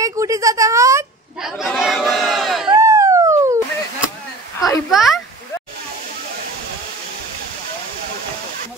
सगळे कुठे जात आहात?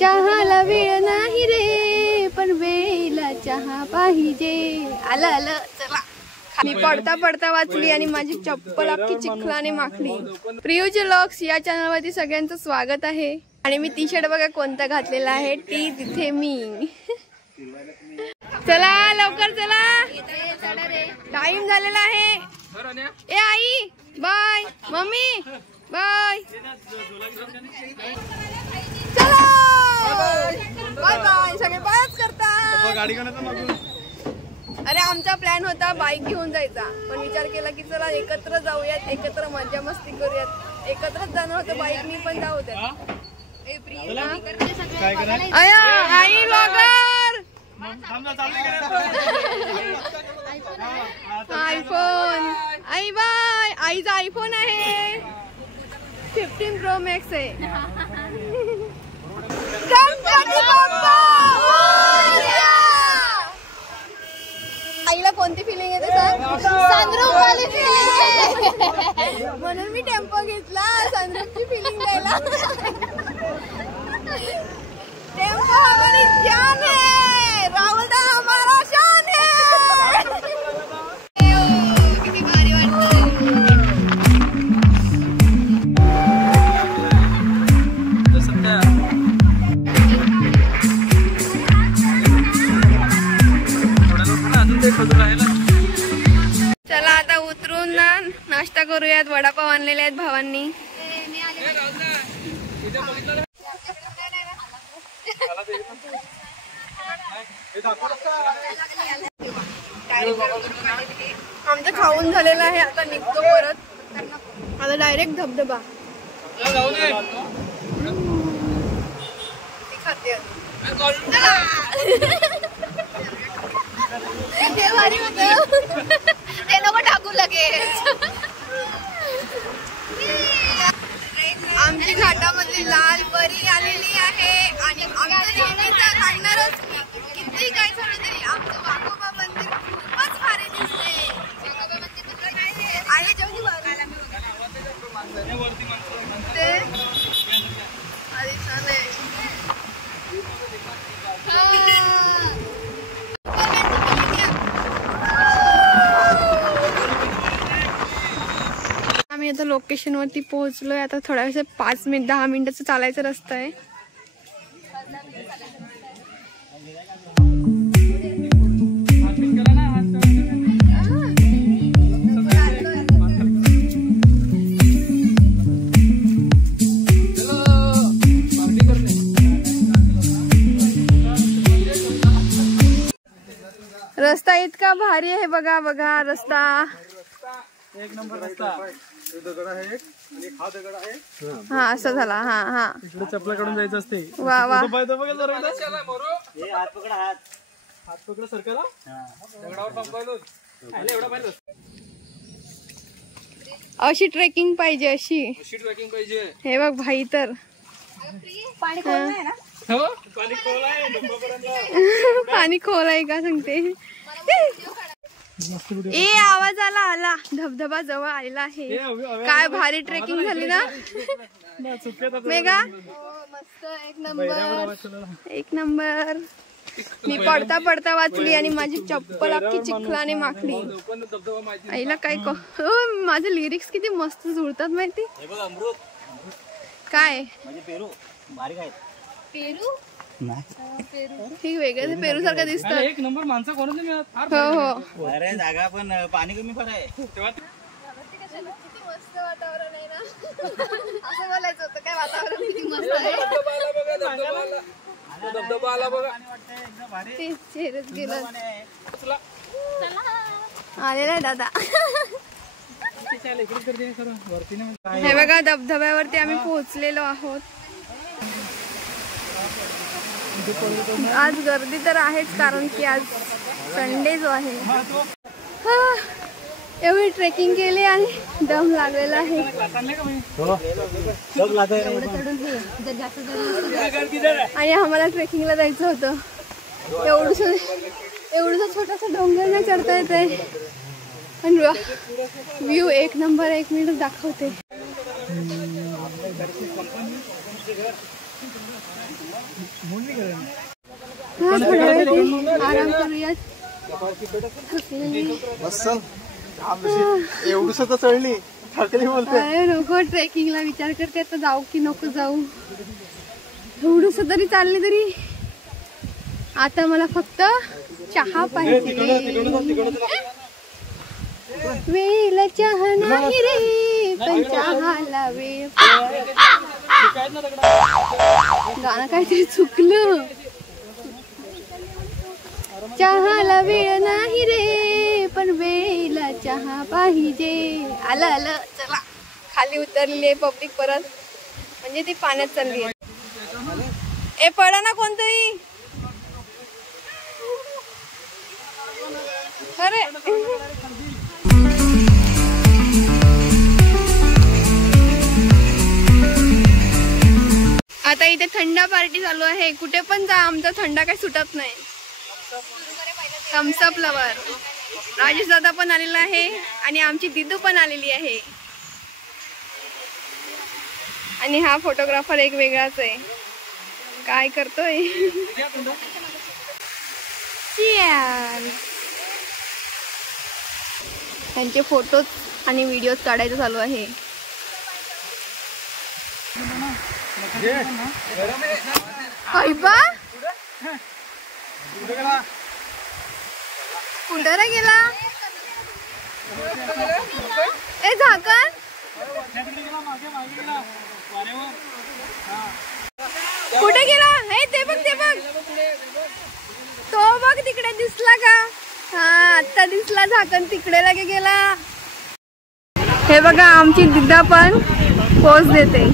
चहाला वेळ नाही रे, पण वेळेला चहा पाहिजे. आलं आलं, चला. मी पडता पडता वाचली आणि माझी चप्पल अख्खी चिखलाने माखली. प्रियूचे व्लॉग्स या चॅनलवरती सगळ्यांचं स्वागत आहे. आणि मी टी शर्ट बघा कोणता घातलेला आहे, ती तिथे मी. चला लवकर चला, टाइम झालेला आहे. ए आई बाय, मम्मी बाय, चला बाय बाय. सगळे बायच करतात. अरे आमचा प्लॅन होता बाईक घेऊन जायचा, पण विचार केला की चला एकत्र जाऊयात, एकत्र मजा मस्ती करूयात. एकत्रच जाणं होतं, बाईकनी पण जाऊ द्यात. आई ब्लॉगर आयफोन, आई बाय. आईचा आयफोन आहे 15 Pro Max आहे. आईला कोणती फिलिंग येते सनरूफवाली फिलिंग, म्हणून मी टेम्पो घेतला सनरूफची फिलिंग द्यायला. टेम्पो हमारी जान है, राहुल दा हमारा शान है. किती भारी वाटतं. चला आता उतरून ना नाश्ता करूयात. वडापाव आणलेले आहेत भावांनी. आमचं खाऊन झालेलं आहे, आता निघतो परत. आता डायरेक्ट धबधबा खाते. ते भारी होतं, ते नको टाकू लगेच. आमची घाटामधली लाल परी आलेली आहे आणि आमचं नेहमीच सांगणारच किती काय झालं तरी आमचं वाघोबा मंदिर खूपच भारी दिसते. आहे जेवढी बघायला ते अरे छान आहे. आम्ही आता लोकेशन वरती पोहोचलोय. आता थोड्या वेळ 10 मिनिटाचं चालायचा रस्ता आहे. रस्ता इतका भारी आहे, बघा बघा रस्ता. एक नंबर रस्ता. दगड आहे एक आणि हा दगड आहे. हा असं झाला. हा हा इकडे चपला काढून जायचं असते. वा वा. हात पकडा, हात पकडा सरकारला दगडावर पंपायलो. अशी ट्रेकिंग पाहिजे, अशी ट्रेकिंग पाहिजे. हे बघ भाई, तर पाणी खोल आहे का सांगते. ए आवाज आला, धबधबा जवळ आलेला आहे. काय भारी ट्रेकिंग झाली ना मेघा. मस्त, एक नंबर. मी पडता पडता वाचली आणि माझी चप्पल अख्खी चिखलाने माखली. आईला काय माझे लिरिक्स किती मस्त जुळतात माहिती. काय पेरू ठीक वेगळं पेरू सारखं दिसतं. एक नंबर माणसं कोणाचं मिळत. हो अरे जागा पण पाणी कमी पण आहे. किती मस्त वातावरण आहे ना. असं बोलायचं होतं काय, वातावरण किती मस्त आहे. धबधबा आला बघा. चेहरेच गेलं. आलेला आहे दादा. हे बघा धबधब्यावरती आम्ही पोहोचलेलो आहोत. आज गर्दी तर आहेच, कारण की आज संडे जो आहे. एवढी ट्रेकिंग केली आणि दम लागलेला आहे. आणि आम्हाला ट्रेकिंगला जायचं होतं. एवढंसं छोटासा डोंगर नाही चढता येते. पण व्ह्यू एक नंबर. 1 मिनिट दाखवते. आराम करूयात. एवढूस तर चढली थकली बोलते. नको ट्रेकिंगला विचार करते आता जाऊ की नको जाऊ. एवढूस तरी चालले तरी आता मला फक्त चहा पाहिजे. वेळेला चहा नाही रे पण चहाला वेळ. गाणं काहीतरी चुकलं. चहाला वेळ नाही रे पण वेळेला चहा पाहिजे. आलं आलं. चला खाली उतरलेली आहे पब्लिक परत. म्हणजे ती पाण्यात चालली आहे. ए पडा ना कोणतरी. अरे आता इथे थंडा पार्टी चालू आहे. कुठे पण जा आमचा थंडा काही सुटत नाही. थम्सअप लवर राजेश दादा पण आलेला आहे आणि आमची दिदू पण आलेली आहे. आणि हा फोटोग्राफर एक वेगळाच आहे. काय करतोय. त्यांचे फोटोज आणि व्हिडिओज काढायचं चालू आहे. कुठं रे गेला. ए झाकण कुठे गेला. हे ते बघ ते बघ. तो बघ तिकडे दिसला का. हा आता दिसला. झाकण तिकडे लगे गेला. हे बघा आमची दिदा पण पोज देते.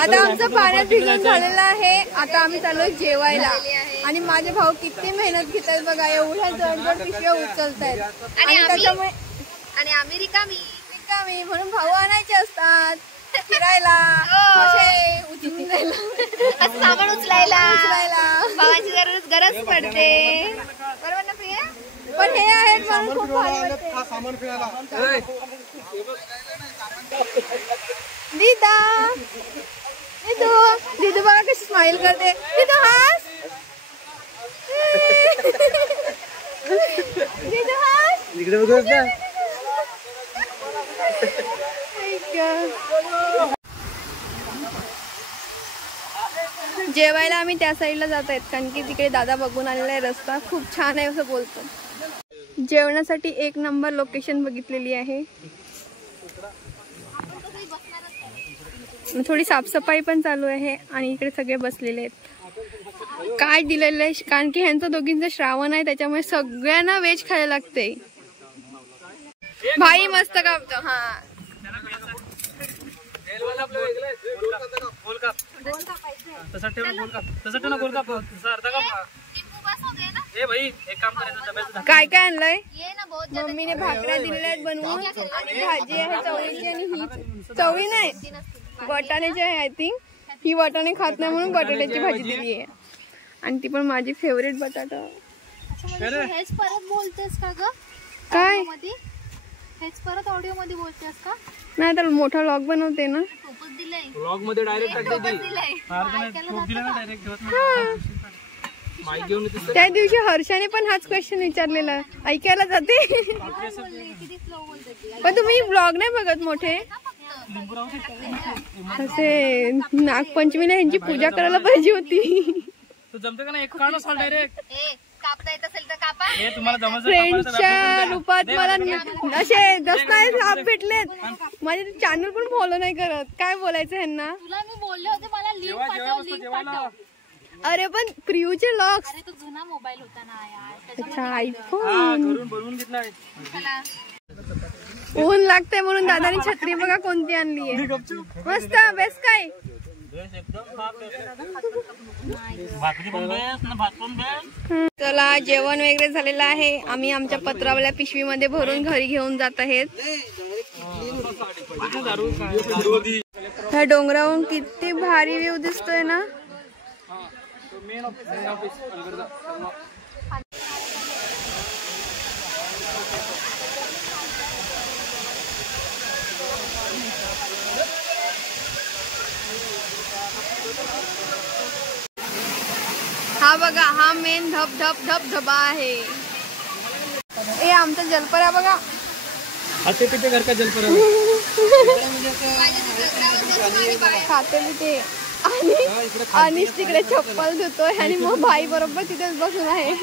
आता आमचं पाण्यात भिजून झालेलं आहे. आता आम्ही चाललो जेवायला. आणि माझे भाऊ किती मेहनत घेत आहेत बघा. एवढ्या जड पिशव्या उचलतायत. आणि त्याच्यामुळे आणि आम्ही रिकामी म्हणून भाऊ आणायचे असतात फिरायला. उचलून जायला सामान उचलायला भावाची गरज पडते. बरोबर ना प्रिया. पण हे आहेत म्हणून खूप भारी वाटते. दीदा दीदू बघा कशी स्माइल करते. दीदू हास. दीदू हास. इकडे बघ ना. जेवायला आम्ही त्या साईडला जात आहेत कारण की तिकडे दादा बघून आलेला आहे. रस्ता खूप छान आहे असं बोलतो. जेवणासाठी 1 नंबर लोकेशन बघितलेली आहे. थोडी साफसफाई पण चालू आहे आणि इकडे सगळे बसलेले आहेत. काय दिलेलं आहे कारण की ह्यांचं दोघींचं श्रावण आहे त्याच्यामुळे सगळ्यांना व्हेज खायला लागते. भाई मस्त कापतो. हा काय काय आणलंय. मम्मीने भाकऱ्या दिलेल्या आहेत बनवून आणि भाजी आहे चवळीची. आणि ही चवळी नाही वाटाण्याची आहे. आय थिंक ही वाटाणे खात नाही म्हणून बटाट्याची भाजी दिली आहे. आणि ती पण माझी फेवरेट बटाटा. हेच परत बोलतेस का ग. काय हेच परत ऑडिओ मध्ये बोलतेस का. नाही तर मोठा व्लॉग बनवते ना. व्लॉग मध्ये डायरेक्ट त्या दिवशी हर्षाने पण हाच क्वेश्चन विचारलेला. ऐकायला जाते. पण तुम्ही व्लॉग नाही बघत मोठे. असे नागपंचमीला ह्यांची पूजा करायला पाहिजे होती. जमते का ना. एक काढ डायरेक्ट कापता येत असेल तर कापा. हे तुम्हाला जमत फ्रेंड्सच्या रूपात मला असे दस्तावेज साप भेटलेत. माझे चॅनल पण फॉलो नाही करत. काय बोलायचं ह्यांना? तुला मी बोलले होते मला लिंक पाठव. अरे पण प्रियूचे लॉक्स. अरे तो जुना मोबाईल होता ना यार. अच्छा आयफोन. बनवून घेतलाय. ऊन लागतंय म्हणून दादानी छत्री बघा कोणती आणली आहे. मस्त बेस्ट. काय चला जेवण वगैरे झालेलं आहे. आम्ही आमच्या पत्रावल्या पिशवीमध्ये भरून घरी घेऊन जात आहेत. ह्या डोंगरावरून किती भारी व्ह्यू दिसतोय ना. हा बघा हा मेन धबधबा आहे. ए आमचा जलपरा बघा. खाते पिते घर का जलपरा. खाते पिते आणि तिकडे चप्पल धुतोय आणि मग भाई बरोबर तिथेच बसून आहे.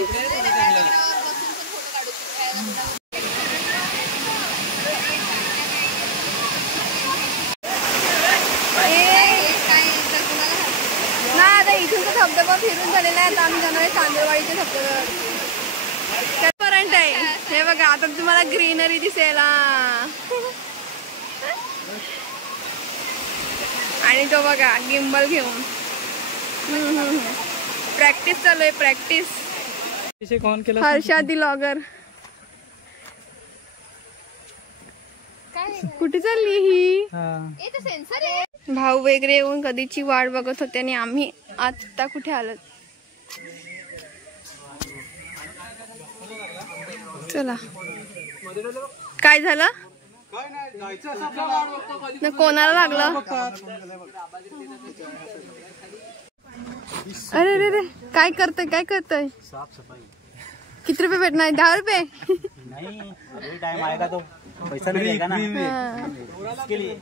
नाही आता इथून तर धबधबा फिरून झालेला आहे. आता आम्ही जाणार आहे चांदरवाडीच्या धबधब्यावर. पर्यंत आहे हे बघा. आता तुम्हाला ग्रीनरी दिसेल. आणि तो बघा गिम्बल घेऊन प्रॅक्टिस चालू आहे. प्रॅक्टिस. हर्षादी लॉगर. कुठे चालली ही? भाऊ वगैरे येऊन कधीची वाट बघत होते आणि आम्ही आता कुठे आलो. चला काय झालं ना कोणाला लागलं. अरे रे रे काय करतोय. किती रुपये भेटणार? 10 रुपये. नहीं टाइम आएगा तो पैसा मिलेगा ना इसके लिए.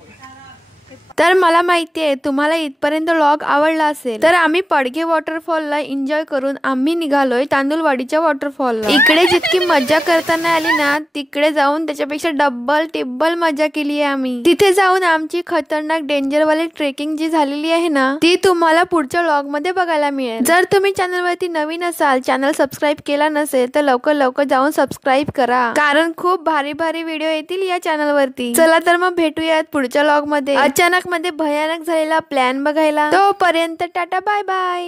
तर मला माहिती आहे तुम्हाला इथपर्यंत व्लॉग आवडला असेल. तर आम्ही पडगे वॉटरफॉलला एन्जॉय करून आम्ही निघालोय तांदूळवाडीच्या वॉटरफॉलला. इकडे जितकी मजा करता नाही आली ना तिकडे जाऊन त्याच्यापेक्षा डबल टिब्बल मजा केली आहे आम्ही. तिथे जाऊन आमची खतरनाक डेंजरवाली ट्रेकिंग जी झालेली आहे ना ती तुम्हाला पुढच्या व्लॉग मध्ये बघायला मिळेल. जर तुम्ही चॅनलवरती नवीन असाल चॅनल सबस्क्राईब केला नसेल तर लवकर जाऊन सबस्क्राईब करा. कारण खूप भारी व्हिडिओ येतील या चॅनलवरती. चला तर मग भेटूयात पुढच्या व्लॉग मध्ये अचानक मध्ये भयानक झालेला प्लॅन बघायला. तोपर्यंत टाटा बाय बाय.